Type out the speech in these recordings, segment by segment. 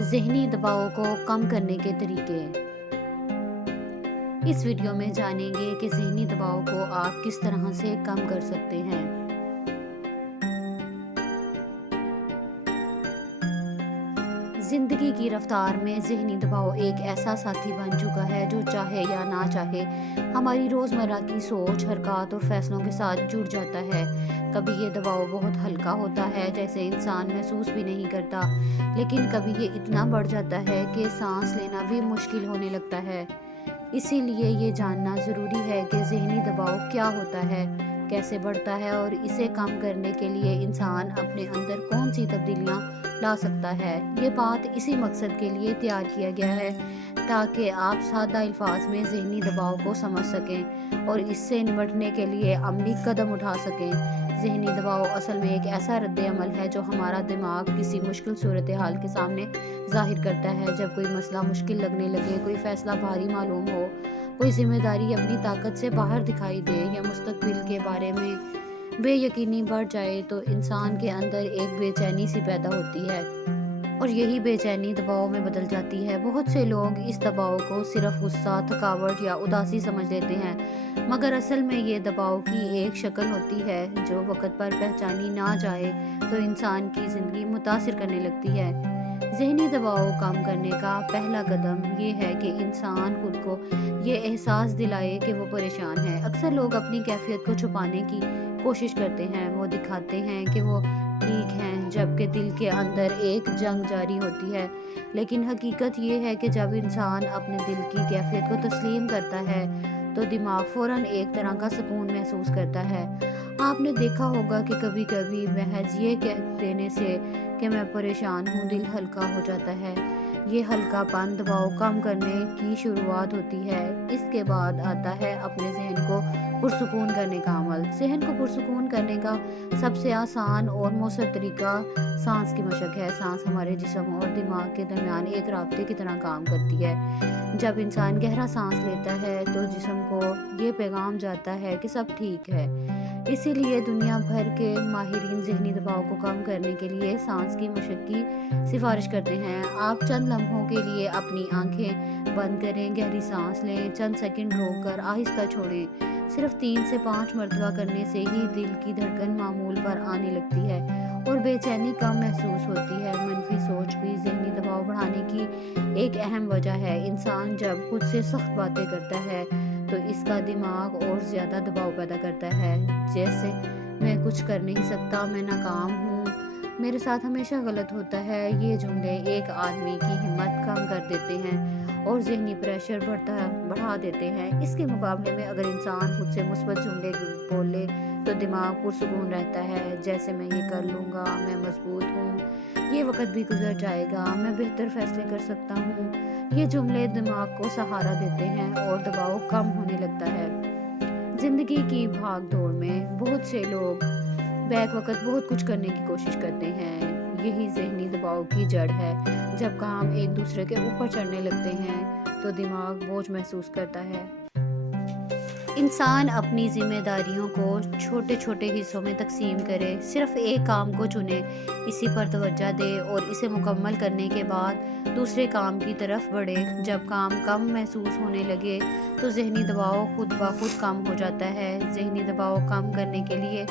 ज़हनी दबाव को कम करने के तरीके। इस वीडियो में जानेंगे कि ज़हनी दबाव को आप किस तरह से कम कर सकते हैं। ज़िंदगी की रफ्तार में ज़हनी दबाव एक ऐसा साथी बन चुका है जो चाहे या ना चाहे हमारी रोज़मर्रा की सोच, हरकत और फैसलों के साथ जुड़ जाता है। कभी ये दबाव बहुत हल्का होता है, जैसे इंसान महसूस भी नहीं करता, लेकिन कभी ये इतना बढ़ जाता है कि सांस लेना भी मुश्किल होने लगता है। इसीलिए ये जानना ज़रूरी है कि ज़हनी दबाव क्या होता है, कैसे बढ़ता है और इसे कम करने के लिए इंसान अपने अंदर कौन सी तब्दीलियाँ ला सकता है। ये बात इसी मकसद के लिए तैयार किया गया है ताकि आप सादा अल्फाज में ज़हनी दबाव को समझ सकें और इससे निपटने के लिए अमली कदम उठा सकें। ज़हनी दबाव असल में एक ऐसा रद्द-ए-अमल है जो हमारा दिमाग किसी मुश्किल सूरत हाल के सामने ज़ाहिर करता है। जब कोई मसला मुश्किल लगने लगे, कोई फ़ैसला भारी मालूम हो, कोई ज़िम्मेदारी अपनी ताकत से बाहर दिखाई दे या मुस्तकबिल के बारे में बेयकीनी बढ़ जाए, तो इंसान के अंदर एक बेचैनी सी पैदा होती है और यही बेचैनी दबाव में बदल जाती है। बहुत से लोग इस दबाव को सिर्फ गुस्सा, थकावट या उदासी समझ लेते हैं, मगर असल में ये दबाव की एक शक्ल होती है जो वक़्त पर पहचानी ना जाए तो इंसान की ज़िंदगी मुतासिर करने लगती है। ज़हनी दबाव कम करने का पहला कदम ये है कि इंसान खुद को ये एहसास दिलाए कि वो परेशान है। अक्सर लोग अपनी कैफियत को छुपाने की कोशिश करते हैं। वो दिखाते हैं कि वो ठीक हैं, जबकि दिल के अंदर एक जंग जारी होती है। लेकिन हकीकत ये है कि जब इंसान अपने दिल की कैफियत को तस्लीम करता है तो दिमाग फ़ौरन एक तरह का सुकून महसूस करता है। आपने देखा होगा कि कभी-कभी महज ये कह देने से कि मैं परेशान हूँ, दिल हल्का हो जाता है। ये हल्कापन दबाव कम करने की शुरुआत होती है। इसके बाद आता है अपने ज़हन को पुरसुकून करने का अमल। ज़हन को पुरसुकून करने का सबसे आसान और मौसर तरीका सांस की मशक है। सांस हमारे जिस्म और दिमाग के दरमियान एक राब्ते की तरह काम करती है। जब इंसान गहरा सांस लेता है तो जिस्म को ये पैगाम जाता है कि सब ठीक है। इसीलिए दुनिया भर के माहिरीन ज़हनी दबाव को कम करने के लिए सांस की मशक की सिफारिश करते हैं। आप चंद लम्हों के लिए अपनी आंखें बंद करें, गहरी सांस लें, चंद सेकंड रोक कर आहिस्ता छोड़ें। सिर्फ 3 से 5 मरतबा करने से ही दिल की धड़कन मामूल पर आने लगती है और बेचैनी कम महसूस होती है। मनफी सोच भी ज़हनी दबाव बढ़ाने की एक अहम वजह है। इंसान जब खुद से सख्त बातें करता है तो इसका दिमाग और ज़्यादा दबाव पैदा करता है, जैसे मैं कुछ कर नहीं सकता, मैं नाकाम हूँ, मेरे साथ हमेशा गलत होता है। ये जुमले एक आदमी की हिम्मत कम कर देते हैं और ज़हनी प्रेशर बढ़ा देते हैं। इसके मुकाबले में अगर इंसान खुद से मुस्बत जुमले बोले तो दिमाग पुरसुकून रहता है, जैसे मैं ये कर लूँगा, मैं मजबूत हूँ, ये वक्त भी गुजर जाएगा, मैं बेहतर फैसले कर सकता हूँ। ये जुमले दिमाग को सहारा देते हैं और दबाव कम होने लगता है। ज़िंदगी की भाग दौड़ में बहुत से लोग बैक वक़्त बहुत कुछ करने की कोशिश करते हैं। यही ज़हनी दबाव की जड़ है। जब काम एक दूसरे के ऊपर चढ़ने लगते हैं तो दिमाग बोझ महसूस करता है। इंसान अपनी जिम्मेदारियों को छोटे छोटे हिस्सों में तकसीम करे, सिर्फ एक काम को चुने, इसी पर तवज्जो दे और इसे मुकम्मल करने के बाद दूसरे काम की तरफ बढ़े। जब काम कम महसूस होने लगे तो ज़हनी दबाव खुद ब खुद कम हो जाता है। ज़हनी दबाव कम करने के लिए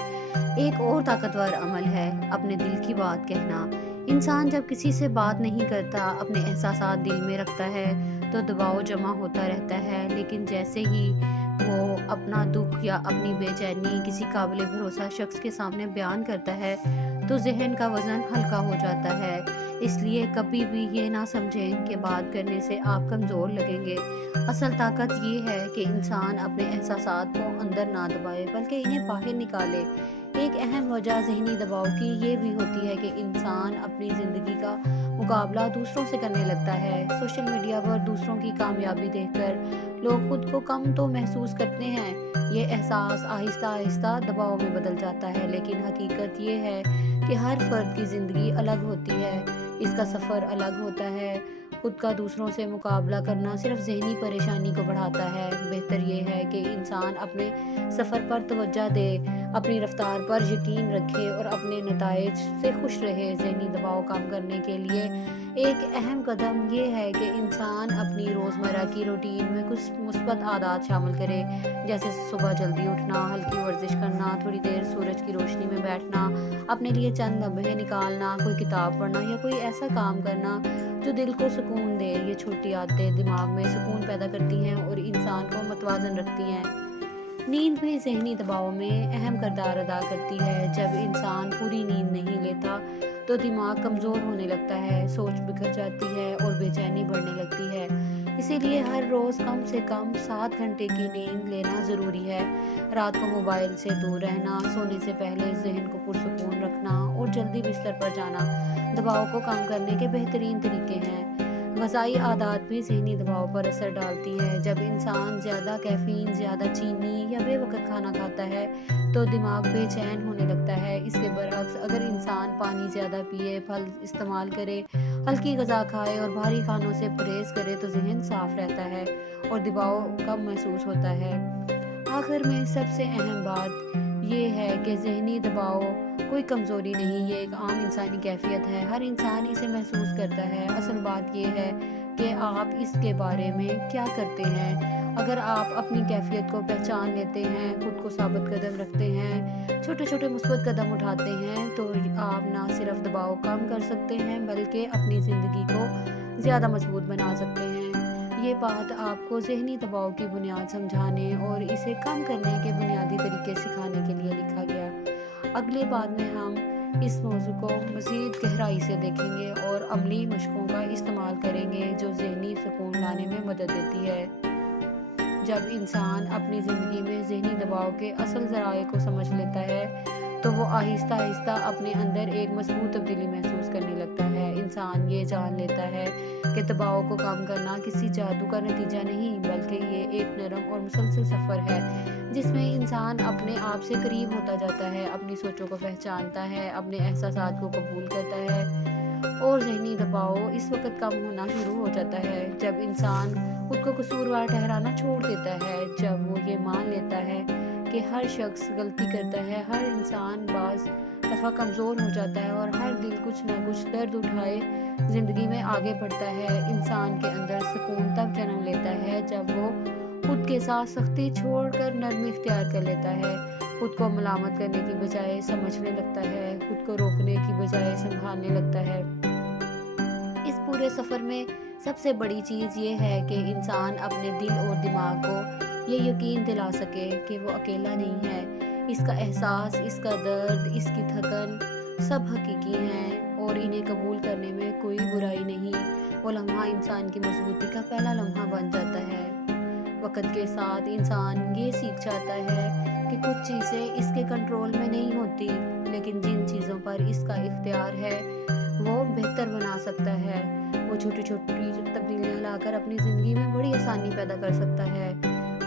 एक और ताकतवर अमल है अपने दिल की बात कहना। इंसान जब किसी से बात नहीं करता, अपने एहसासात दिल में रखता है तो दबाव जमा होता रहता है। लेकिन जैसे ही वो अपना दुख या अपनी बेचैनी किसी काबिल भरोसा शख्स के सामने बयान करता है तो ज़हन का वज़न हल्का हो जाता है। इसलिए कभी भी ये ना समझें कि बात करने से आप कमज़ोर लगेंगे। असल ताकत ये है कि इंसान अपने एहसासात को अंदर ना दबाए बल्कि इन्हें बाहर निकाले। एक अहम वजह ज़हनी दबाव की ये भी होती है कि इंसान अपनी ज़िंदगी का मुकाबला दूसरों से करने लगता है। सोशल मीडिया पर दूसरों की कामयाबी देखकर लोग खुद को कम तो महसूस करते हैं। ये एहसास आहिस्ता आहिस्ता दबाव में बदल जाता है, लेकिन हकीकत ये है कि हर फर्द की ज़िंदगी अलग होती है, इसका सफ़र अलग होता है। खुद का दूसरों से मुकाबला करना सिर्फ ज़हनी परेशानी को बढ़ाता है। बेहतर ये है कि इंसान अपने सफ़र पर तवज्जो दे, اپنی رفتار پر یقین رکھے اور اپنے نتائج سے خوش رہے۔ ذہنی دباؤ کم کرنے کے لیے ایک اہم قدم یہ ہے کہ انسان اپنی روزمرہ کی روٹین میں کچھ مثبت عادات شامل کرے، جیسے صبح جلدی اٹھنا، ہلکی ورزش کرنا، تھوڑی دیر سورج کی روشنی میں بیٹھنا، اپنے لیے چند لمحے نکالنا، کوئی کتاب پڑھنا یا کوئی ایسا کام کرنا جو دل کو سکون دے۔ یہ چھوٹی عادتیں دماغ میں سکون پیدا کرتی ہیں اور انسان کو متوازن رکھتی ہیں۔ نیند بھی ذہنی دباؤ میں اہم کردار ادا کرتی ہے۔ جب انسان پوری نیند نہیں لیتا تو دماغ کمزور ہونے لگتا ہے، سوچ بکھر جاتی ہے اور بے چینی بڑھنے لگتی ہے۔ اسی لیے ہر روز کم سے کم 7 گھنٹے کی نیند لینا ضروری ہے۔ رات کو موبائل سے دور رہنا، سونے سے پہلے ذہن کو پرسکون رکھنا اور جلدی بستر پر جانا دباؤ کو کم کرنے کے بہترین طریقے ہیں۔ غذائی عادات بھی ذہنی دباؤ پر اثر ڈالتی ہے۔ جب انسان زیادہ کیفین، زیادہ چینی یا بے وقت کھانا کھاتا ہے تو دماغ بے چین ہونے لگتا ہے۔ اس کے برعکس اگر انسان پانی زیادہ پیے، پھل استعمال کرے، ہلکی غذا کھائے اور بھاری کھانوں سے پرہیز کرے تو ذہن صاف رہتا ہے اور دباؤ کم محسوس ہوتا ہے۔ آخر میں سب سے اہم بات یہ ہے کہ ذہنی دباؤ کوئی کمزوری نہیں، یہ ایک عام انسانی کیفیت ہے۔ ہر انسان اسے محسوس کرتا ہے۔ اصل بات یہ ہے کہ آپ اس کے بارے میں کیا کرتے ہیں۔ اگر آپ اپنی کیفیت کو پہچان لیتے ہیں، خود کو ثابت قدم رکھتے ہیں، چھوٹے چھوٹے مثبت قدم اٹھاتے ہیں تو آپ نہ صرف دباؤ کم کر سکتے ہیں بلکہ اپنی زندگی کو زیادہ مضبوط بنا سکتے ہیں۔ یہ بات آپ کو ذہنی دباؤ کی بنیاد سمجھانے اور اسے کم کرنے کے بنیادی طریقے سکھانے کے لیے لکھا گیا۔ اگلی بات میں ہم اس موضوع کو مزید گہرائی سے دیکھیں گے اور عملی مشقوں کا استعمال کریں گے جو ذہنی سکون لانے میں مدد دیتی ہے۔ جب انسان اپنی زندگی میں ذہنی دباؤ کے اصل ذرائع کو سمجھ لیتا ہے تو وہ آہستہ آہستہ اپنے اندر ایک مضبوط تبدیلی محسوس کرنے لگتا ہے۔ انسان یہ جان لیتا ہے کہ دباؤ کو کم کرنا کسی جادو کا نتیجہ نہیں بلکہ یہ ایک نرم اور مسلسل سفر ہے جس میں انسان اپنے آپ سے قریب ہوتا جاتا ہے، اپنی سوچوں کو پہچانتا ہے، اپنے احساسات کو قبول کرتا ہے اور ذہنی دباؤ اس وقت کم ہونا شروع ہو جاتا ہے جب انسان خود کو قصوروار ٹھہرانا چھوڑ دیتا ہے، جب وہ یہ مان لیتا ہے کہ ہر شخص غلطی کرتا ہے، ہر انسان بعض دفعہ کمزور ہو جاتا ہے اور ہر دل کچھ نہ کچھ درد اٹھائے زندگی میں آگے بڑھتا ہے۔ انسان کے اندر سکون تب جنم لیتا ہے جب وہ خود کے ساتھ سختی چھوڑ کر نرمی اختیار کر لیتا ہے، خود کو ملامت کرنے کی بجائے سمجھنے لگتا ہے، خود کو روکنے کی بجائے سنبھالنے لگتا ہے۔ اس پورے سفر میں سب سے بڑی چیز یہ ہے کہ انسان اپنے دل اور دماغ کو یہ یقین دلا سکے کہ وہ اکیلا نہیں ہے۔ اس کا احساس، اس کا درد، اس کی تھکن سب حقیقی ہیں اور انہیں قبول کرنے میں کوئی برائی نہیں۔ وہ لمحہ انسان کی مضبوطی کا پہلا لمحہ بن جاتا ہے۔ وقت کے ساتھ انسان یہ سیکھ جاتا ہے کہ کچھ چیزیں اس کے کنٹرول میں نہیں ہوتی، لیکن جن چیزوں پر اس کا اختیار ہے وہ بہتر بنا سکتا ہے۔ وہ چھوٹی چھوٹی تبدیلیاں لا کر اپنی زندگی میں بڑی آسانی پیدا کر سکتا ہے۔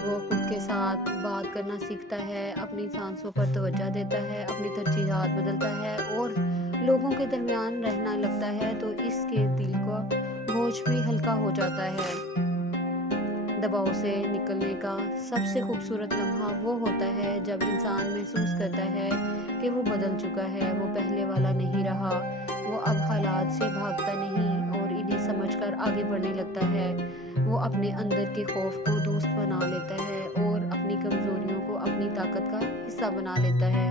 وہ خود کے ساتھ بات کرنا سیکھتا ہے، اپنی سانسوں پر توجہ دیتا ہے، اپنی ترجیحات بدلتا ہے اور لوگوں کے درمیان رہنا لگتا ہے تو اس کے دل کا بوجھ بھی ہلکا ہو جاتا ہے۔ دباؤ سے نکلنے کا سب سے خوبصورت لمحہ وہ ہوتا ہے جب انسان محسوس کرتا ہے کہ وہ بدل چکا ہے، وہ پہلے والا نہیں رہا، وہ اب حالات سے بھاگتا نہیں اور انہیں سمجھ کر آگے بڑھنے لگتا ہے۔ وہ اپنے اندر کے خوف کو دوست بنا لیتا ہے اور اپنی کمزوریوں کو اپنی طاقت کا حصہ بنا لیتا ہے۔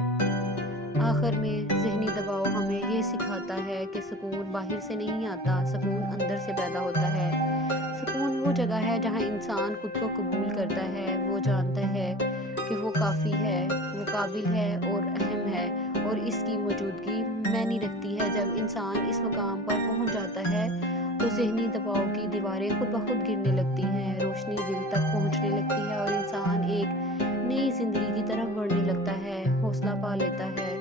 آخر میں ذہنی دباؤ ہمیں یہ سکھاتا ہے کہ سکون باہر سے نہیں آتا، سکون اندر سے پیدا ہوتا ہے۔ سکون وہ جگہ ہے جہاں انسان خود کو قبول کرتا ہے، وہ جانتا ہے کہ وہ کافی ہے، وہ قابل ہے اور اہم ہے اور اس کی موجودگی معنی رکھتی ہے۔ جب انسان اس مقام پر پہنچ جاتا ہے تو ذہنی دباؤ کی دیواریں خود بخود گرنے لگتی ہیں، روشنی دل تک پہنچنے لگتی ہے اور انسان ایک نئی زندگی کی طرف بڑھنے لگتا ہے، حوصلہ پا لیتا ہے۔